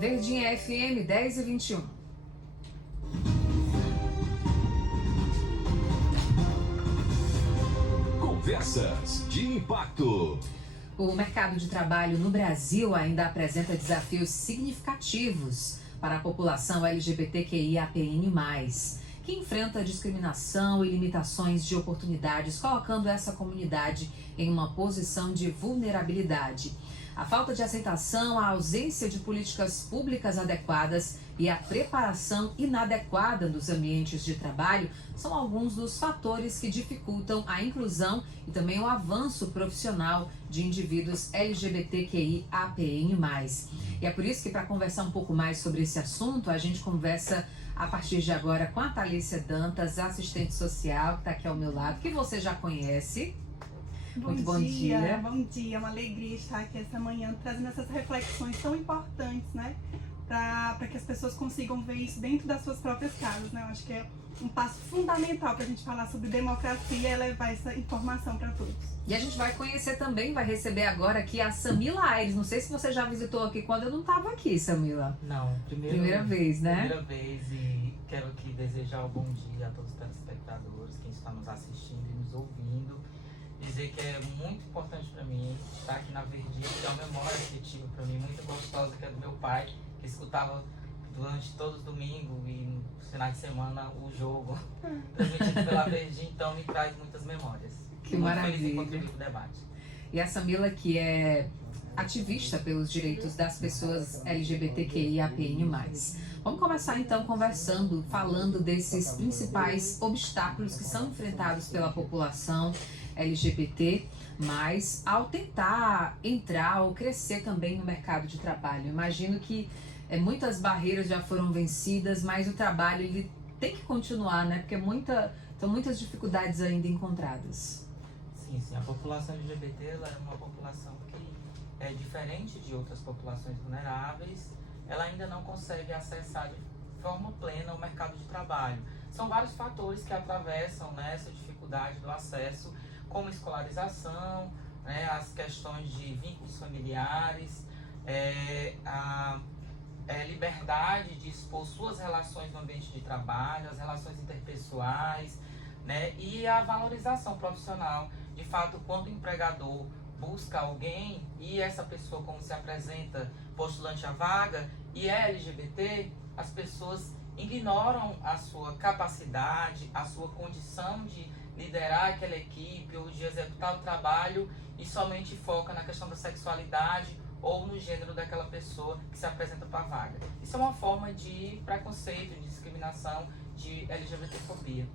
Verdinha FM 10h21. Conversas de impacto. O mercado de trabalho no Brasil ainda apresenta desafios significativos para a população LGBTQIAPN+, que enfrenta discriminação e limitações de oportunidades, colocando essa comunidade em uma posição de vulnerabilidade. A falta de aceitação, a ausência de políticas públicas adequadas e a preparação inadequada dos ambientes de trabalho são alguns dos fatores que dificultam a inclusão e também o avanço profissional de indivíduos LGBTQIAPN+. E é por isso que, para conversar um pouco mais sobre esse assunto, a gente conversa a partir de agora com a Thalícia Dantas, assistente social, que está aqui ao meu lado, que você já conhece. Muito bom dia. Bom dia, é uma alegria estar aqui essa manhã trazendo essas reflexões tão importantes, né? Para que as pessoas consigam ver isso dentro das suas próprias casas, né? Eu acho que é um passo fundamental para a gente falar sobre democracia e levar essa informação para todos. E a gente vai conhecer também, vai receber agora aqui a Samila Aires. Não sei se você já visitou aqui quando eu não estava aqui, Samila. Não, primeira vez, né? Primeira vez, e quero aqui desejar um bom dia a todos os telespectadores, quem está nos assistindo e nos ouvindo. Dizer que é muito importante para mim estar aqui na Verdinha, que é uma memória afetiva para mim, muito gostosa, que é do meu pai, que escutava durante todos os domingos e nos finais de semana o jogo transmitido pela Verdinha, então me traz muitas memórias. Que muito maravilha. feliz em contribuir com o debate. E a Samila, que é ativista pelos direitos das pessoas LGBTQIAPN+. Vamos começar então conversando, falando desses principais obstáculos que são enfrentados pela população LGBT, mas ao tentar entrar ou crescer também no mercado de trabalho. Imagino que muitas barreiras já foram vencidas, mas o trabalho ele tem que continuar, né? Porque são muitas dificuldades ainda encontradas. Sim, a população LGBT ela é uma população que é diferente de outras populações vulneráveis, ela ainda não consegue acessar de forma plena o mercado de trabalho. São vários fatores que atravessam, né, essa dificuldade do acesso, como escolarização, né, as questões de vínculos familiares, a liberdade de expor suas relações no ambiente de trabalho, as relações interpessoais, né, e a valorização profissional. De fato, quando o empregador busca alguém e essa pessoa, como se apresenta postulante à vaga, e é LGBT, as pessoas ignoram a sua capacidade, a sua condição de liderar aquela equipe ou de executar o trabalho e somente foca na questão da sexualidade ou no gênero daquela pessoa que se apresenta para a vaga. Isso é uma forma de preconceito, de discriminação, de LGBTfobia.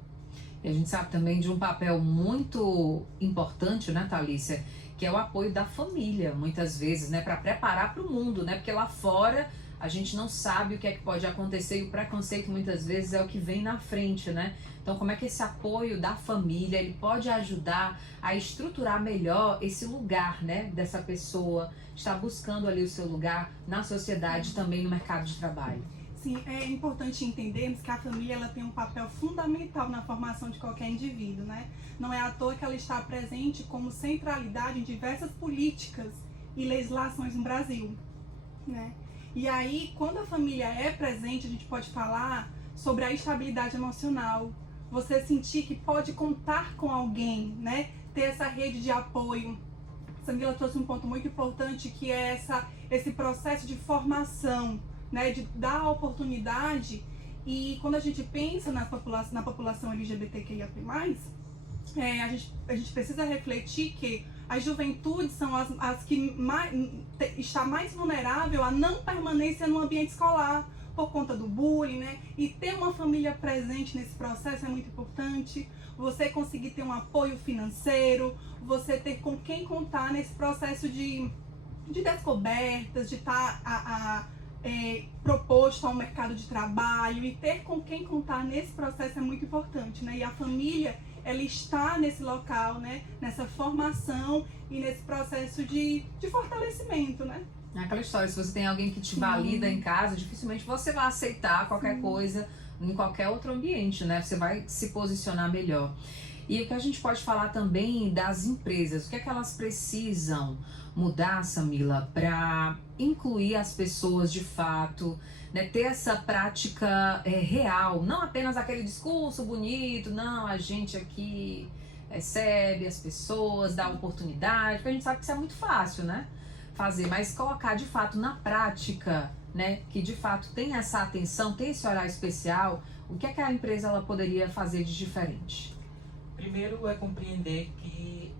E a gente sabe também de um papel muito importante, né, Thalícia, que é o apoio da família, muitas vezes, né, para preparar para o mundo, né, porque lá fora a gente não sabe o que é que pode acontecer e o preconceito muitas vezes é o que vem na frente, né? Então, como é que esse apoio da família ele pode ajudar a estruturar melhor esse lugar, né, dessa pessoa estar buscando ali o seu lugar na sociedade, também no mercado de trabalho? Sim, é importante entendermos que a família ela tem um papel fundamental na formação de qualquer indivíduo, né? Não é à toa que ela está presente como centralidade em diversas políticas e legislações no Brasil, né? E aí, quando a família é presente, a gente pode falar sobre a estabilidade emocional, você sentir que pode contar com alguém, né? Ter essa rede de apoio. Samila trouxe um ponto muito importante, que é esse processo de formação, né, de dar a oportunidade. E quando a gente pensa na população LGBTQIAP+, a gente precisa refletir que as juventudes são as que está mais vulnerável à não permanência no ambiente escolar, por conta do bullying, né? E ter uma família presente nesse processo é muito importante. Você conseguir ter um apoio financeiro, você ter com quem contar nesse processo de descobertas, de estar proposto ao mercado de trabalho, e ter com quem contar nesse processo é muito importante, né? E a família, ela está nesse local, né? Nessa formação e nesse processo de fortalecimento, né? Aquela história, se você tem alguém que te valida em casa, dificilmente você vai aceitar qualquer coisa em qualquer outro ambiente, né? Você vai se posicionar melhor. E o que a gente pode falar também das empresas, o que é que elas precisam mudar, Samila, para incluir as pessoas de fato, né, ter essa prática real, não apenas aquele discurso bonito, não, a gente aqui recebe as pessoas, dá oportunidade, porque a gente sabe que isso é muito fácil, né, fazer, mas colocar de fato na prática, né, que de fato tem essa atenção, tem esse olhar especial, o que é que a empresa ela poderia fazer de diferente? Primeiro é compreender que,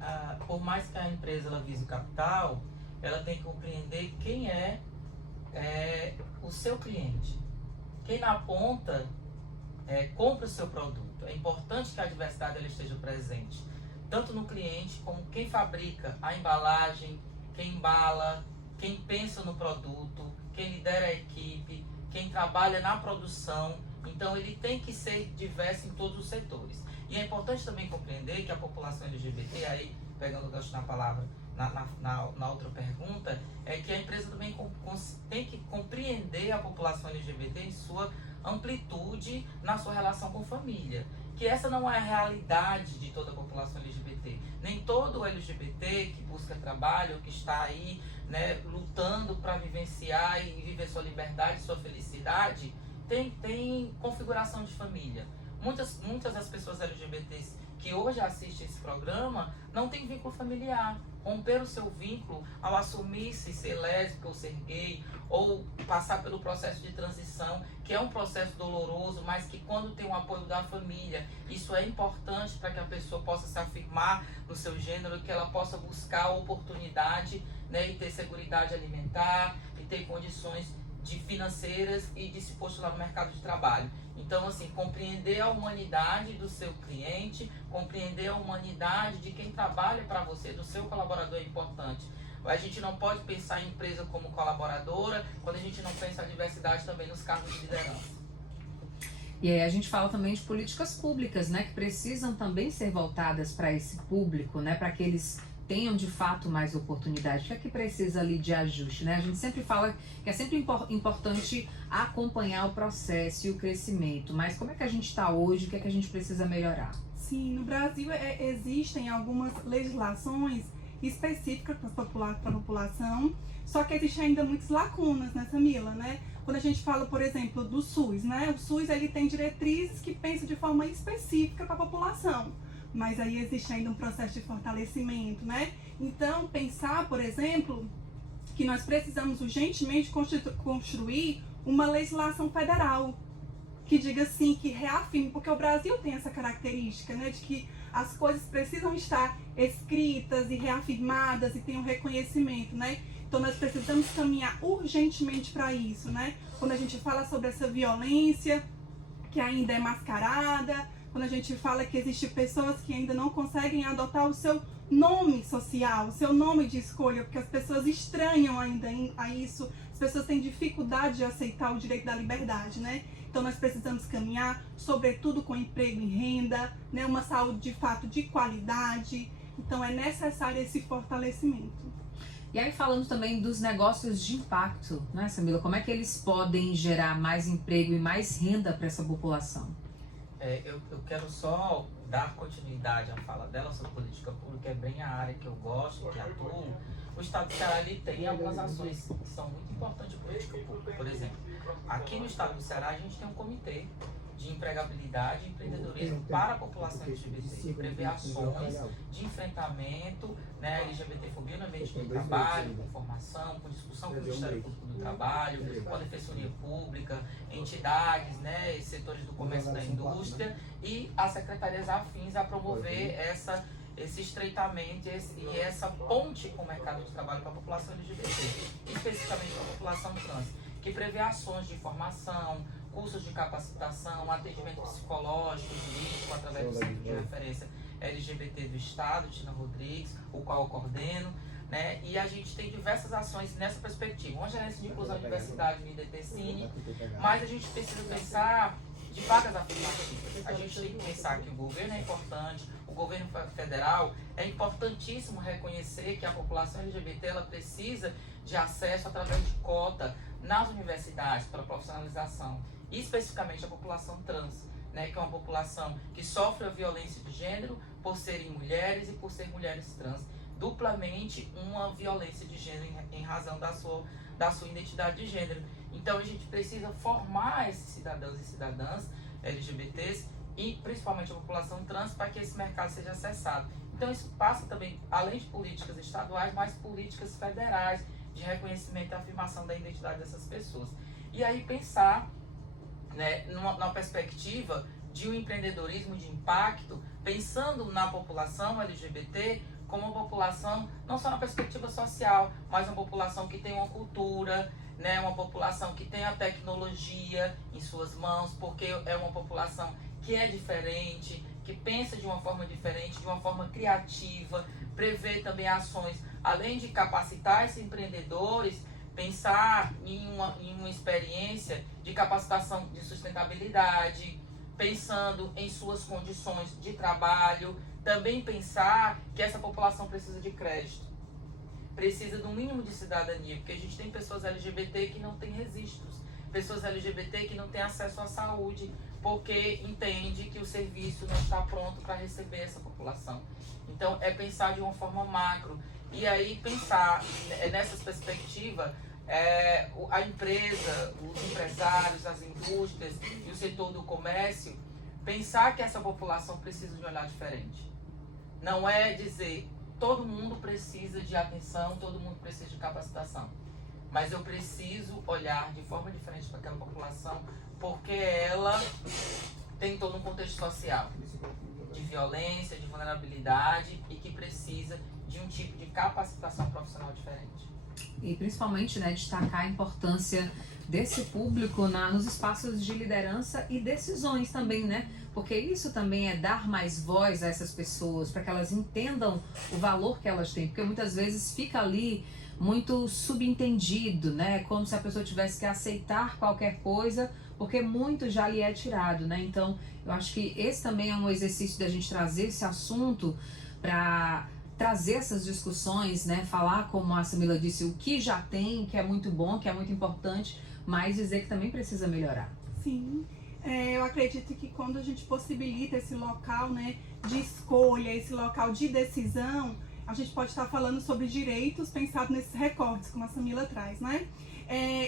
por mais que a empresa ela vise o capital, ela tem que compreender quem é o seu cliente. Quem na ponta compra o seu produto. É importante que a diversidade ela esteja presente, tanto no cliente como quem fabrica a embalagem, quem embala, quem pensa no produto, quem lidera a equipe, quem trabalha na produção. Então ele tem que ser diverso em todos os setores. E é importante também compreender que a população LGBT, aí pegando o gancho na palavra, na outra pergunta, é que a empresa também tem que compreender a população LGBT em sua amplitude na sua relação com família. Que essa não é a realidade de toda a população LGBT. Nem todo o LGBT que busca trabalho, que está aí, né, lutando para vivenciar e viver sua liberdade, sua felicidade, tem configuração de família. Muitas das pessoas LGBTs que hoje assistem esse programa não têm vínculo familiar. Romper o seu vínculo ao assumir-se ser lésbica ou ser gay, ou passar pelo processo de transição, que é um processo doloroso, mas que quando tem o apoio da família, isso é importante para que a pessoa possa se afirmar no seu gênero, que ela possa buscar oportunidade, né, e ter seguridade alimentar, e ter condições financeiras e de se postular no mercado de trabalho. Então, assim, compreender a humanidade do seu cliente, compreender a humanidade de quem trabalha para você, do seu colaborador é importante. A gente não pode pensar em empresa como colaboradora quando a gente não pensa a diversidade também nos cargos de liderança. E aí a gente fala também de políticas públicas, né, que precisam também ser voltadas para esse público, né, para que eles tenham de fato mais oportunidade. O que é que precisa ali de ajuste, né? A gente sempre fala que é sempre importante acompanhar o processo e o crescimento, mas como é que a gente está hoje, o que é que a gente precisa melhorar? Sim, no Brasil existem algumas legislações específicas para a população, só que existem ainda muitas lacunas, né, Samila, né? Quando a gente fala, por exemplo, do SUS, né? O SUS ele tem diretrizes que pensam de forma específica para a população, mas aí existe ainda um processo de fortalecimento, né? Então, pensar, por exemplo, que nós precisamos urgentemente construir uma legislação federal que diga assim, que reafirme, porque o Brasil tem essa característica, né, de que as coisas precisam estar escritas e reafirmadas e tem um reconhecimento, né? Então nós precisamos caminhar urgentemente para isso, né? Quando a gente fala sobre essa violência que ainda é mascarada, quando a gente fala que existem pessoas que ainda não conseguem adotar o seu nome social, o seu nome de escolha, porque as pessoas estranham ainda a isso, as pessoas têm dificuldade de aceitar o direito da liberdade, né? Então nós precisamos caminhar, sobretudo com emprego e renda, né? Uma saúde de fato de qualidade. Então é necessário esse fortalecimento. E aí falando também dos negócios de impacto, né, Samila? Como é que eles podem gerar mais emprego e mais renda para essa população? Eu quero só dar continuidade à fala dela sobre política pública, é bem a área que eu gosto, que atuo. O Estado do Ceará ele tem algumas ações que são muito importantes de política pública. Por exemplo, aqui no Estado do Ceará a gente tem um comitê de empregabilidade e empreendedorismo para a população LGBT, que prevê ações de enfrentamento, né, LGBTfobia no ambiente de trabalho, com formação, com discussão com o Ministério Público do Trabalho, com a Defensoria Pública, entidades, né, setores do comércio e da indústria e as secretarias afins a promover esse estreitamento e essa ponte com o mercado de trabalho para a população LGBT, especificamente para a população trans, que prevê ações de formação, cursos de capacitação, atendimento psicológico, jurídico, através do Centro de Referência LGBT do Estado, Tina Rodrigues, o qual eu coordeno, né? E a gente tem diversas ações nessa perspectiva. Uma gerência de inclusão e diversidade no IDT-Cine, mas a gente precisa pensar de vagas afirmativas. A gente tem que pensar que o governo é importante, o governo federal é importantíssimo reconhecer que a população LGBT ela precisa de acesso através de cota nas universidades para profissionalização, e especificamente a população trans, né, que é uma população que sofre a violência de gênero por serem mulheres e por ser mulheres trans. duplamente uma violência de gênero em razão da sua identidade de gênero. Então a gente precisa formar esses cidadãos e cidadãs LGBTs e principalmente a população trans para que esse mercado seja acessado. Então isso passa também, além de políticas estaduais, mais políticas federais de reconhecimento e afirmação da identidade dessas pessoas. E aí pensar, né, numa perspectiva de um empreendedorismo de impacto, pensando na população LGBT como uma população, não só na perspectiva social, mas uma população que tem uma cultura, né, uma população que tem a tecnologia em suas mãos, porque é uma população que é diferente, que pensa de uma forma diferente, de uma forma criativa, prevê também ações, além de capacitar esses empreendedores, pensar em uma experiência de capacitação de sustentabilidade, pensando em suas condições de trabalho, também pensar que essa população precisa de crédito, precisa de um mínimo de cidadania, porque a gente tem pessoas LGBT que não têm registros, pessoas LGBT que não têm acesso à saúde, porque entende que o serviço não está pronto para receber essa população. Então, é pensar de uma forma macro. E aí, pensar nessas perspectivas, a empresa, os empresários, as indústrias e o setor do comércio, pensar que essa população precisa de um olhar diferente. Não é dizer, todo mundo precisa de atenção, todo mundo precisa de capacitação. Mas eu preciso olhar de forma diferente para aquela população, porque ela tem todo um contexto social de violência, de vulnerabilidade e que precisa de um tipo de capacitação profissional diferente. E principalmente, né, destacar a importância desse público nos espaços de liderança e decisões também, né? Porque isso também é dar mais voz a essas pessoas, para que elas entendam o valor que elas têm, porque muitas vezes fica ali muito subentendido, né? Como se a pessoa tivesse que aceitar qualquer coisa, porque muito já lhe é tirado, né? Então, eu acho que esse também é um exercício da gente trazer esse assunto para trazer essas discussões, né? Falar, como a Samila disse, o que já tem, que é muito bom, que é muito importante, mas dizer que também precisa melhorar. Sim, eu acredito que quando a gente possibilita esse local, né, de escolha, esse local de decisão, a gente pode estar falando sobre direitos pensados nesses recortes, como a Samila traz, né?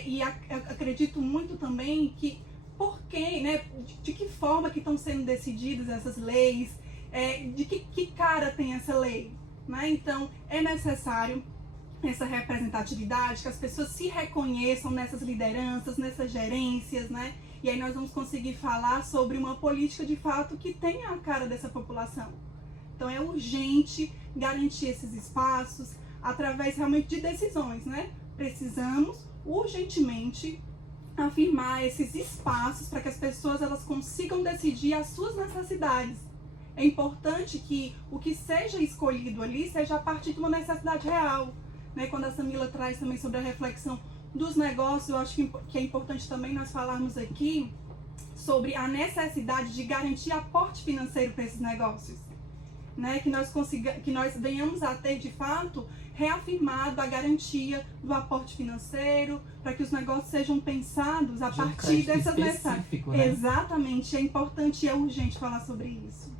E acredito muito também que, por que, né, de que forma que estão sendo decididas essas leis, de que cara tem essa lei, né? Então, é necessário essa representatividade, que as pessoas se reconheçam nessas lideranças, nessas gerências, né? E aí nós vamos conseguir falar sobre uma política de fato que tenha a cara dessa população. Então é urgente garantir esses espaços através realmente de decisões, né? Precisamos urgentemente afirmar esses espaços para que as pessoas elas consigam decidir as suas necessidades. É importante que o que seja escolhido ali seja a partir de uma necessidade real. Né? Quando a Samila traz também sobre a reflexão dos negócios, eu acho que é importante também nós falarmos aqui sobre a necessidade de garantir aporte financeiro para esses negócios. Né? Que nós venhamos a ter, de fato, reafirmado a garantia do aporte financeiro, para que os negócios sejam pensados a partir dessas necessidades. Né? Exatamente, é importante e é urgente falar sobre isso.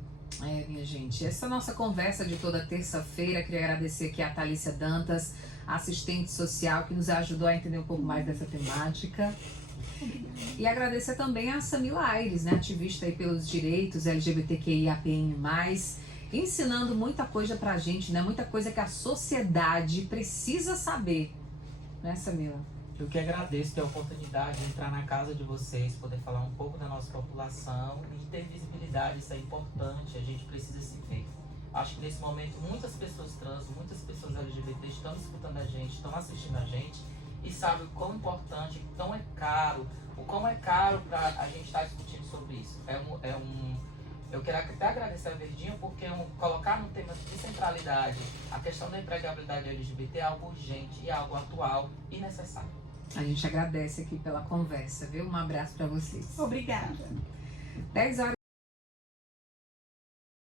Minha gente, essa é a nossa conversa de toda terça-feira. Queria agradecer aqui a Thalícia Dantas, assistente social, que nos ajudou a entender um pouco mais dessa temática. E agradecer também a Samila Aires, né, ativista aí pelos direitos LGBTQIAPN+, ensinando muita coisa pra gente, né, muita coisa que a sociedade precisa saber. Né, Samila? Eu que agradeço ter a oportunidade de entrar na casa de vocês, poder falar um pouco da nossa população e ter visibilidade, isso é importante, a gente precisa se ver. Acho que nesse momento muitas pessoas trans, muitas pessoas LGBT estão escutando a gente, estão assistindo a gente e sabem o quão importante, o quão é caro para a gente estar discutindo sobre isso. Eu quero até agradecer a Verdinha porque colocar no tema de centralidade a questão da empregabilidade LGBT é algo urgente e algo atual e necessário. A gente agradece aqui pela conversa, viu? Um abraço para vocês. Obrigada. 10 horas.